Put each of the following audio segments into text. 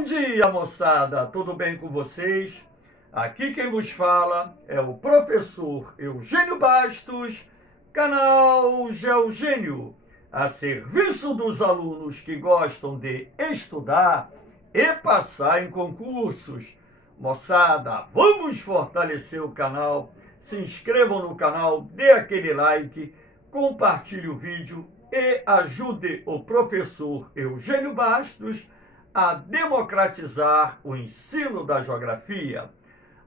Bom dia, moçada! Tudo bem com vocês? Aqui quem vos fala é o professor Eugênio Bastos, canal Geogênio, a serviço dos alunos que gostam de estudar e passar em concursos. Moçada, vamos fortalecer o canal, se inscrevam no canal, dê aquele like, compartilhe o vídeo e ajude o professor Eugênio Bastos a democratizar o ensino da geografia.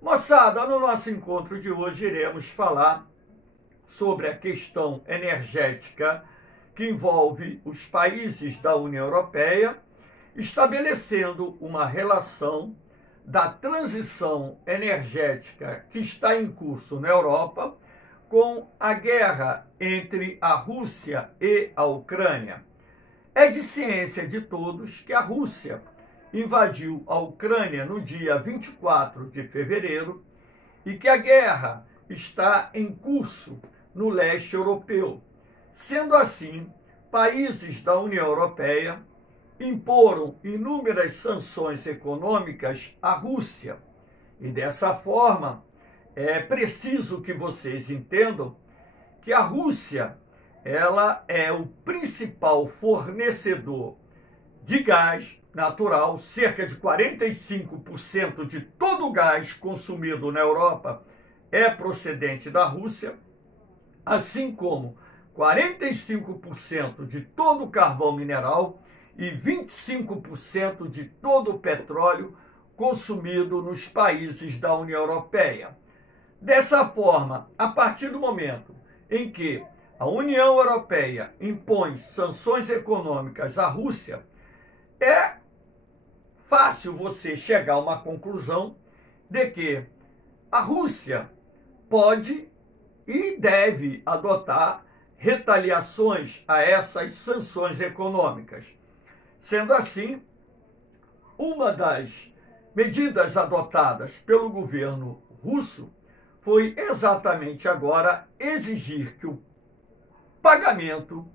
Moçada, no nosso encontro de hoje iremos falar sobre a questão energética que envolve os países da União Europeia, estabelecendo uma relação da transição energética que está em curso na Europa com a guerra entre a Rússia e a Ucrânia. É de ciência de todos que a Rússia invadiu a Ucrânia no dia 24 de fevereiro e que a guerra está em curso no leste europeu. Sendo assim, países da União Europeia imporam inúmeras sanções econômicas à Rússia. E dessa forma, é preciso que vocês entendam que a Rússia ela é o principal fornecedor de gás natural, cerca de 45% de todo o gás consumido na Europa é procedente da Rússia, assim como 45% de todo o carvão mineral e 25% de todo o petróleo consumido nos países da União Europeia. Dessa forma, a partir do momento em que a União Europeia impõe sanções econômicas à Rússia, é fácil você chegar a uma conclusão de que a Rússia pode e deve adotar retaliações a essas sanções econômicas. Sendo assim, uma das medidas adotadas pelo governo russo foi exatamente agora exigir que o pagamento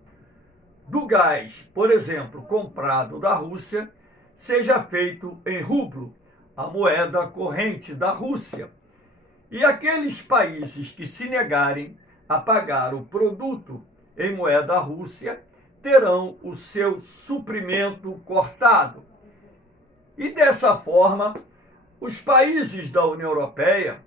do gás, por exemplo, comprado da Rússia, seja feito em rublo, a moeda corrente da Rússia. E aqueles países que se negarem a pagar o produto em moeda rússia terão o seu suprimento cortado. E dessa forma, os países da União Europeia,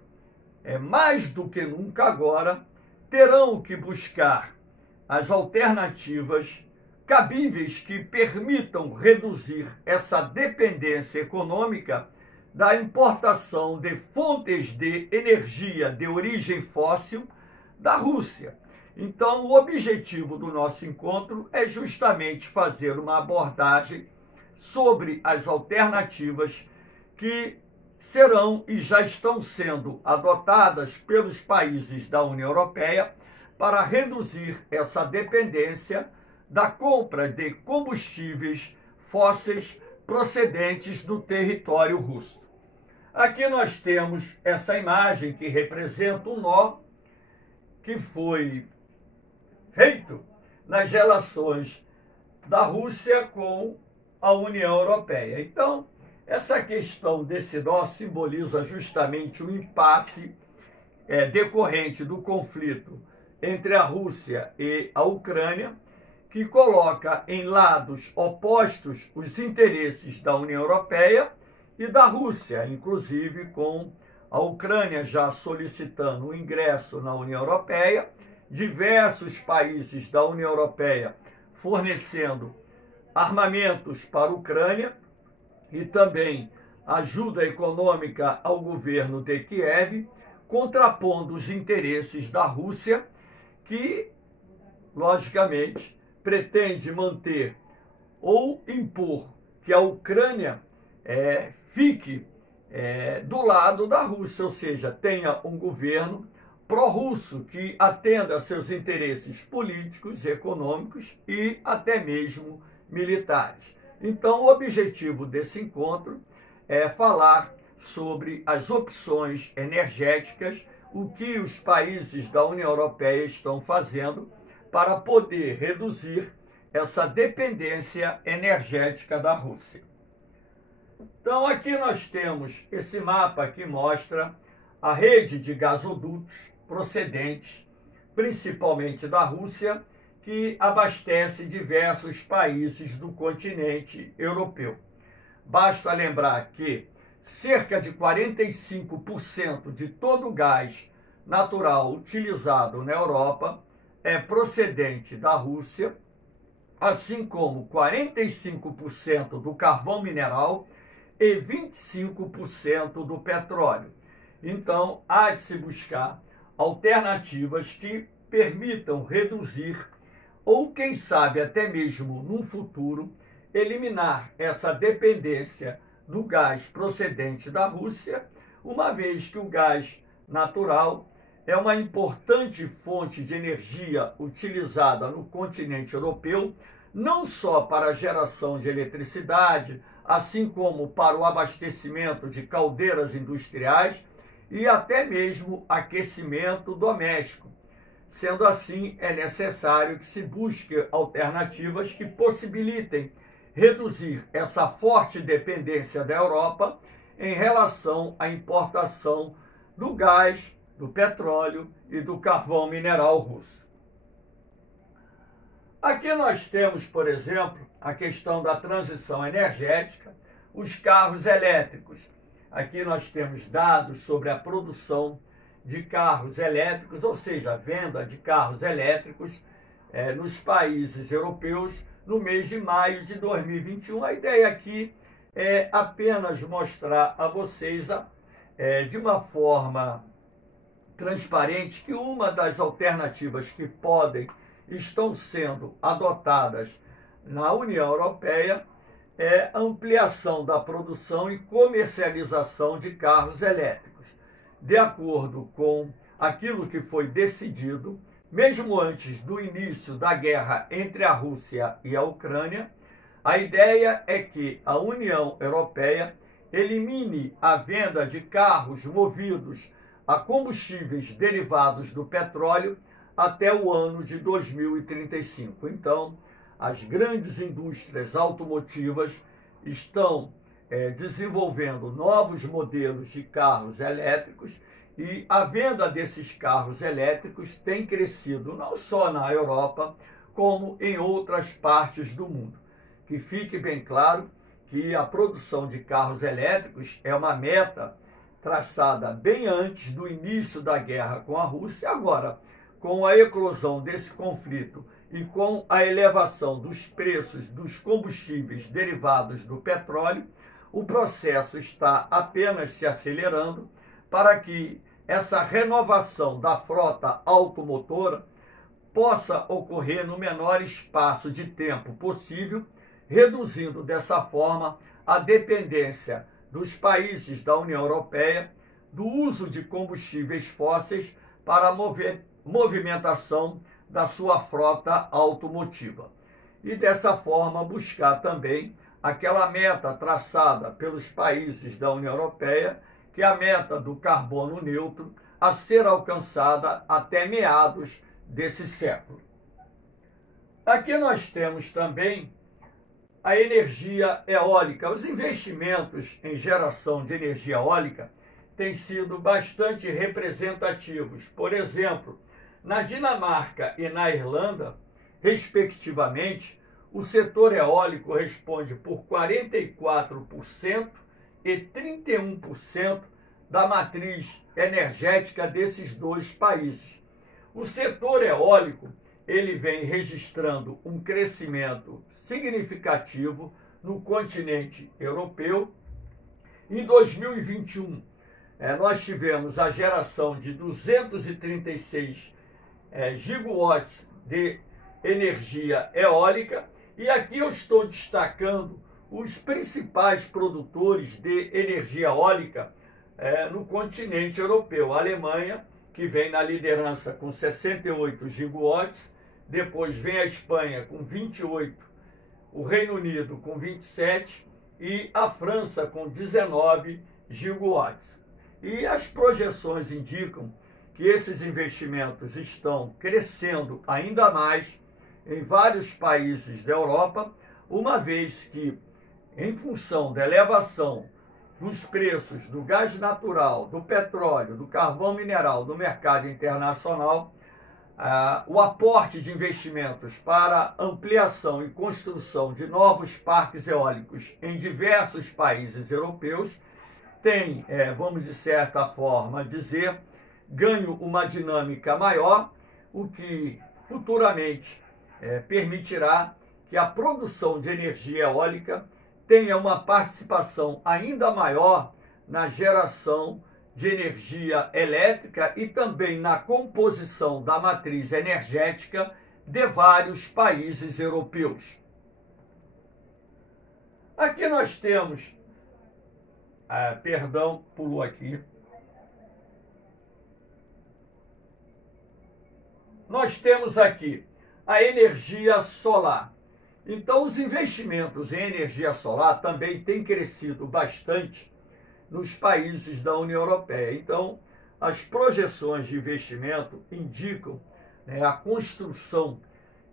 mais do que nunca agora, terão que buscar as alternativas cabíveis que permitam reduzir essa dependência econômica da importação de fontes de energia de origem fóssil da Rússia. Então, o objetivo do nosso encontro é justamente fazer uma abordagem sobre as alternativas que serão e já estão sendo adotadas pelos países da União Europeia para reduzir essa dependência da compra de combustíveis fósseis procedentes do território russo. Aqui nós temos essa imagem que representa um nó que foi feito nas relações da Rússia com a União Europeia. Então, essa questão desse nó simboliza justamente o impasse decorrente do conflito entre a Rússia e a Ucrânia, que coloca em lados opostos os interesses da União Europeia e da Rússia, inclusive com a Ucrânia já solicitando o ingresso na União Europeia, diversos países da União Europeia fornecendo armamentos para a Ucrânia e também ajuda econômica ao governo de Kiev, contrapondo os interesses da Rússia, que, logicamente, pretende manter ou impor que a Ucrânia fique do lado da Rússia, ou seja, tenha um governo pró-russo que atenda a seus interesses políticos, econômicos e até mesmo militares. Então, o objetivo desse encontro é falar sobre as opções energéticas, o que os países da União Europeia estão fazendo para poder reduzir essa dependência energética da Rússia. Então aqui nós temos esse mapa que mostra a rede de gasodutos procedentes principalmente da Rússia, que abastece diversos países do continente europeu. Basta lembrar que cerca de 45% de todo o gás natural utilizado na Europa é procedente da Rússia, assim como 45% do carvão mineral e 25% do petróleo. Então, há de se buscar alternativas que permitam reduzir ou, quem sabe, até mesmo no futuro, eliminar essa dependência do gás procedente da Rússia, uma vez que o gás natural é uma importante fonte de energia utilizada no continente europeu, não só para a geração de eletricidade, assim como para o abastecimento de caldeiras industriais e até mesmo aquecimento doméstico. Sendo assim, é necessário que se busque alternativas que possibilitem reduzir essa forte dependência da Europa em relação à importação do gás, do petróleo e do carvão mineral russo. Aqui nós temos, por exemplo, a questão da transição energética, os carros elétricos. Aqui nós temos dados sobre a produção de carros elétricos, ou seja, a venda de carros elétricos nos países europeus no mês de maio de 2021. A ideia aqui é apenas mostrar a vocês de uma forma transparente que uma das alternativas que estão sendo adotadas na União Europeia é a ampliação da produção e comercialização de carros elétricos. De acordo com aquilo que foi decidido, mesmo antes do início da guerra entre a Rússia e a Ucrânia, a ideia é que a União Europeia elimine a venda de carros movidos a combustíveis derivados do petróleo até o ano de 2035. Então, as grandes indústrias automotivas estão desenvolvendo novos modelos de carros elétricos e a venda desses carros elétricos tem crescido não só na Europa, como em outras partes do mundo. Que fique bem claro que a produção de carros elétricos é uma meta traçada bem antes do início da guerra com a Rússia. Agora, com a eclosão desse conflito e com a elevação dos preços dos combustíveis derivados do petróleo, o processo está apenas se acelerando para que essa renovação da frota automotora possa ocorrer no menor espaço de tempo possível, reduzindo dessa forma a dependência dos países da União Europeia do uso de combustíveis fósseis para a movimentação da sua frota automotiva. E dessa forma buscar também aquela meta traçada pelos países da União Europeia, que é a meta do carbono neutro, a ser alcançada até meados desse século. Aqui nós temos também a energia eólica. Os investimentos em geração de energia eólica têm sido bastante representativos. Por exemplo, na Dinamarca e na Irlanda, respectivamente, o setor eólico responde por 44% e 31% da matriz energética desses dois países. O setor eólico ele vem registrando um crescimento significativo no continente europeu. Em 2021, nós tivemos a geração de 236 gigawatts de energia eólica, e aqui eu estou destacando os principais produtores de energia eólica no continente europeu. A Alemanha, que vem na liderança com 68 gigawatts, depois vem a Espanha com 28, o Reino Unido com 27 e a França com 19 gigawatts. E as projeções indicam que esses investimentos estão crescendo ainda mais em vários países da Europa, uma vez que em função da elevação dos preços do gás natural, do petróleo, do carvão mineral do mercado internacional, o aporte de investimentos para ampliação e construção de novos parques eólicos em diversos países europeus tem, vamos de certa forma dizer, ganho uma dinâmica maior, o que futuramente permitirá que a produção de energia eólica tenha uma participação ainda maior na geração de energia elétrica e também na composição da matriz energética de vários países europeus. Aqui nós temos, pulou aqui. Nós temos aqui a energia solar. Então, os investimentos em energia solar também têm crescido bastante nos países da União Europeia. Então, as projeções de investimento indicam a construção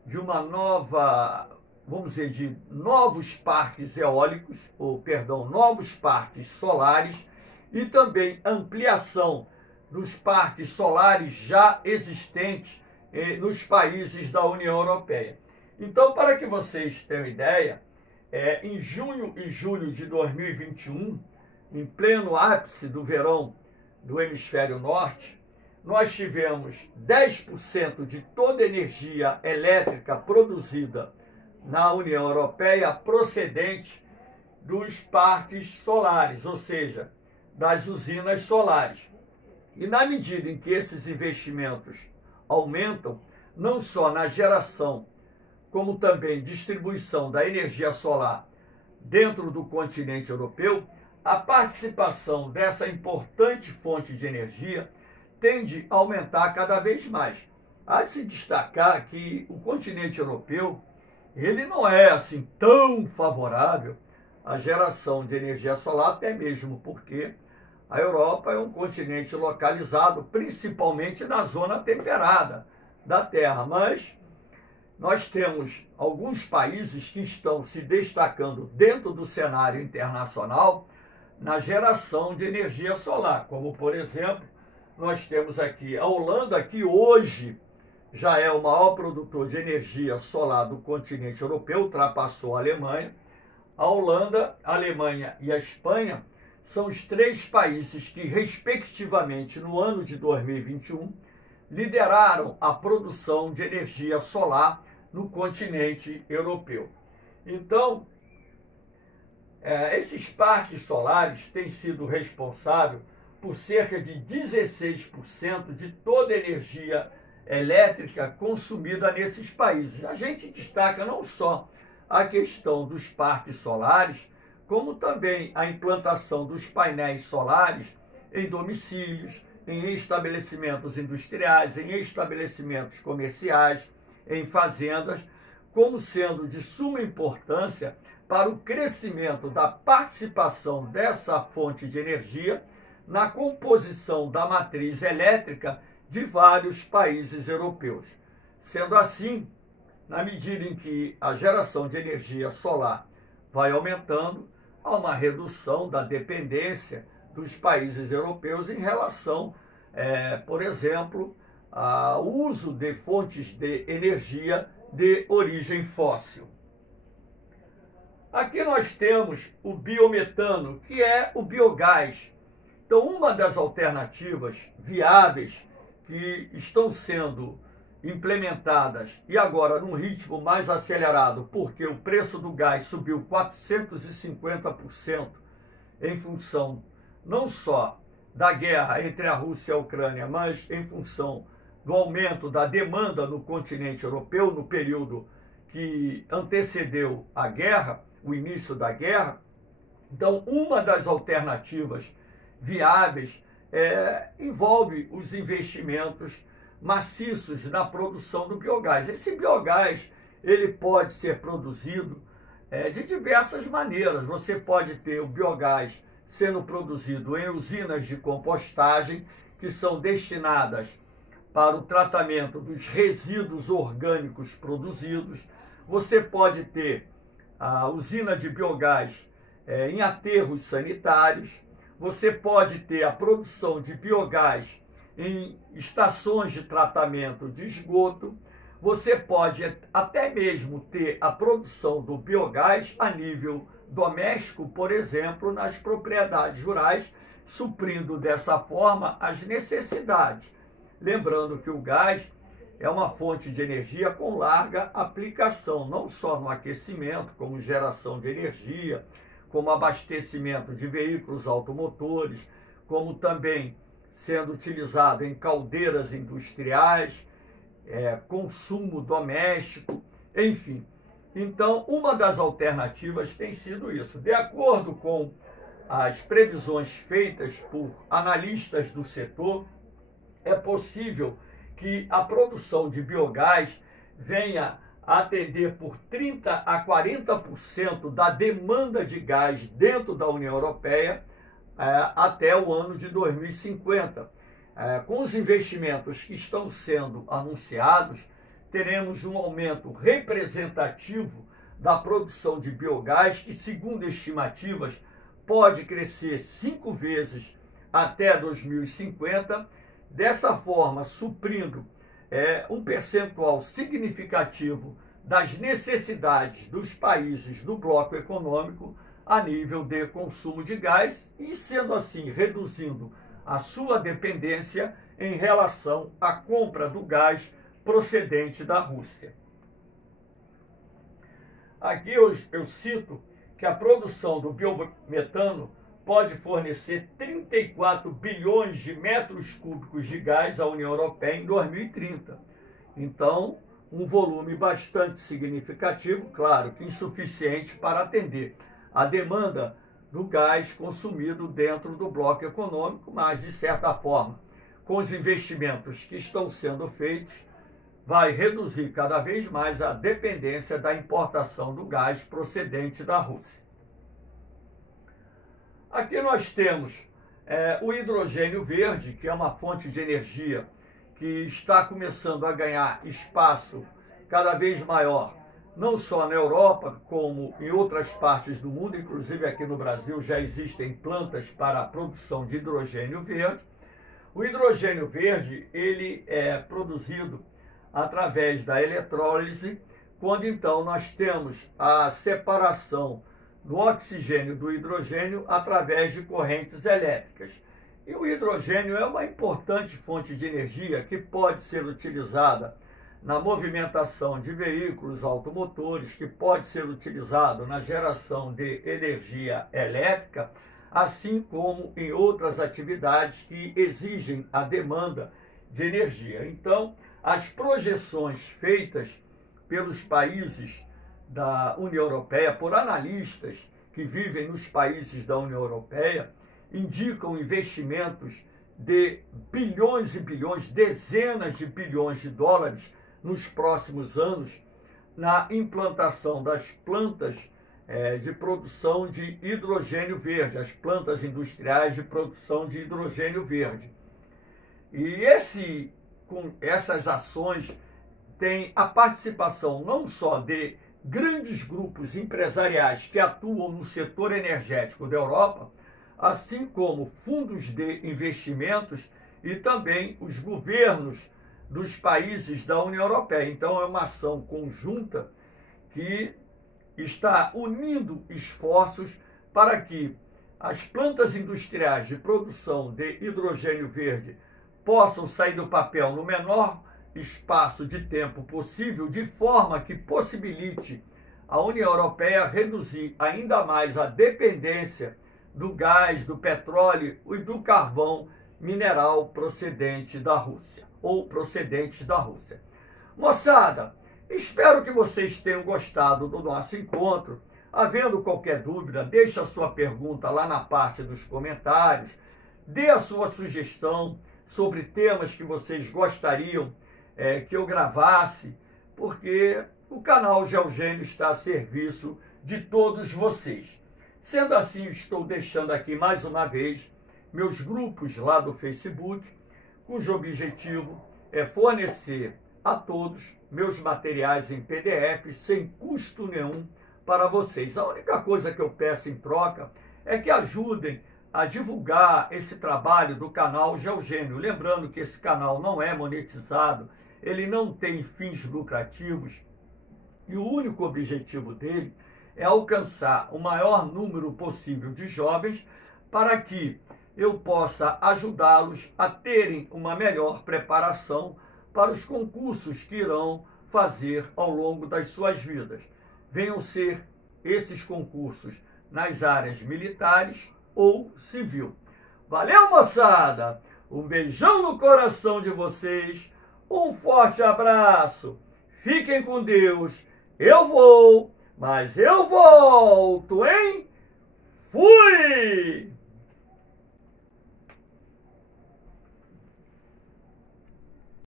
de uma nova, vamos dizer, de novos parques eólicos, novos parques solares e também ampliação dos parques solares já existentes nos países da União Europeia. Então, para que vocês tenham ideia, em junho e julho de 2021, em pleno ápice do verão do hemisfério norte, nós tivemos 10% de toda a energia elétrica produzida na União Europeia procedente dos parques solares, ou seja, das usinas solares. E na medida em que esses investimentos aumentam, não só na geração, como também distribuição da energia solar dentro do continente europeu, a participação dessa importante fonte de energia tende a aumentar cada vez mais. Há de se destacar que o continente europeu, ele não é assim tão favorável à geração de energia solar, até mesmo porque a Europa é um continente localizado principalmente na zona temperada da Terra, mas nós temos alguns países que estão se destacando dentro do cenário internacional na geração de energia solar, como, por exemplo, nós temos aqui a Holanda, que hoje já é o maior produtor de energia solar do continente europeu, ultrapassou a Alemanha. A Holanda, a Alemanha e a Espanha são os três países que, respectivamente, no ano de 2021, lideraram a produção de energia solar no continente europeu. Então, esses parques solares têm sido responsáveis por cerca de 16% de toda a energia elétrica consumida nesses países. A gente destaca não só a questão dos parques solares, como também a implantação dos painéis solares em domicílios, em estabelecimentos industriais, em estabelecimentos comerciais, em fazendas, como sendo de suma importância para o crescimento da participação dessa fonte de energia na composição da matriz elétrica de vários países europeus. Sendo assim, na medida em que a geração de energia solar vai aumentando, há uma redução da dependência dos países europeus em relação, por exemplo, ao uso de fontes de energia de origem fóssil. Aqui nós temos o biometano, que é o biogás. Então, uma das alternativas viáveis que estão sendo implementadas e agora num ritmo mais acelerado, porque o preço do gás subiu 450% em função não só da guerra entre a Rússia e a Ucrânia, mas em função do aumento da demanda no continente europeu no período que antecedeu a guerra, o início da guerra. Então, uma das alternativas viáveis envolve os investimentos maciços na produção do biogás. Esse biogás ele pode ser produzido de diversas maneiras. Você pode ter o biogás sendo produzido em usinas de compostagem, que são destinadas para o tratamento dos resíduos orgânicos produzidos. Você pode ter a usina de biogás em aterros sanitários, você pode ter a produção de biogás em estações de tratamento de esgoto, você pode até mesmo ter a produção do biogás a nível doméstico, por exemplo, nas propriedades rurais, suprindo dessa forma as necessidades. Lembrando que o gás é uma fonte de energia com larga aplicação, não só no aquecimento, como geração de energia, como abastecimento de veículos automotores, como também sendo utilizado em caldeiras industriais, consumo doméstico, enfim. Então, uma das alternativas tem sido isso. De acordo com as previsões feitas por analistas do setor, é possível que a produção de biogás venha a atender por 30% a 40% da demanda de gás dentro da União Europeia até o ano de 2050. Com os investimentos que estão sendo anunciados, teremos um aumento representativo da produção de biogás, que, segundo estimativas, pode crescer 5 vezes até 2050, dessa forma suprindo um percentual significativo das necessidades dos países do bloco econômico a nível de consumo de gás e, sendo assim, reduzindo a sua dependência em relação à compra do gás procedente da Rússia. Aqui eu cito que a produção do biometano pode fornecer 34 bilhões de metros cúbicos de gás à União Europeia em 2030. Então, um volume bastante significativo, claro que insuficiente para atender a demanda do gás consumido dentro do bloco econômico, mas, de certa forma, com os investimentos que estão sendo feitos, vai reduzir cada vez mais a dependência da importação do gás procedente da Rússia. Aqui nós temos o hidrogênio verde, que é uma fonte de energia que está começando a ganhar espaço cada vez maior, não só na Europa, como em outras partes do mundo, inclusive aqui no Brasil já existem plantas para a produção de hidrogênio verde. O hidrogênio verde, ele é produzido através da eletrólise, quando então nós temos a separação do oxigênio do hidrogênio através de correntes elétricas. E o hidrogênio é uma importante fonte de energia que pode ser utilizada na movimentação de veículos automotores, que pode ser utilizado na geração de energia elétrica, assim como em outras atividades que exigem a demanda de energia. Então, as projeções feitas pelos países da União Europeia, por analistas que vivem nos países da União Europeia, indicam investimentos de bilhões e bilhões, dezenas de bilhões de dólares nos próximos anos na implantação das plantas de produção de hidrogênio verde, as plantas industriais de produção de hidrogênio verde. E com essas ações têm a participação não só de grandes grupos empresariais que atuam no setor energético da Europa, assim como fundos de investimentos e também os governos dos países da União Europeia. Então, é uma ação conjunta que está unindo esforços para que as plantas industriais de produção de hidrogênio verde possam sair do papel no menor espaço de tempo possível, de forma que possibilite a União Europeia reduzir ainda mais a dependência do gás, do petróleo e do carvão mineral procedente da Rússia, ou procedentes da Rússia. Moçada, espero que vocês tenham gostado do nosso encontro. Havendo qualquer dúvida, deixe a sua pergunta lá na parte dos comentários, dê a sua sugestão sobre temas que vocês gostariam que eu gravasse, porque o canal Geogênio está a serviço de todos vocês. Sendo assim, estou deixando aqui mais uma vez meus grupos lá do Facebook, cujo objetivo é fornecer a todos meus materiais em PDF sem custo nenhum para vocês. A única coisa que eu peço em troca é que ajudem a divulgar esse trabalho do canal Geogênio. Lembrando que esse canal não é monetizado, ele não tem fins lucrativos e o único objetivo dele é alcançar o maior número possível de jovens para que eu possa ajudá-los a terem uma melhor preparação para os concursos que irão fazer ao longo das suas vidas. Venham ser esses concursos nas áreas militares ou civil. Valeu, moçada! Um beijão no coração de vocês, um forte abraço, fiquem com Deus, eu vou, mas eu volto, hein? Fui!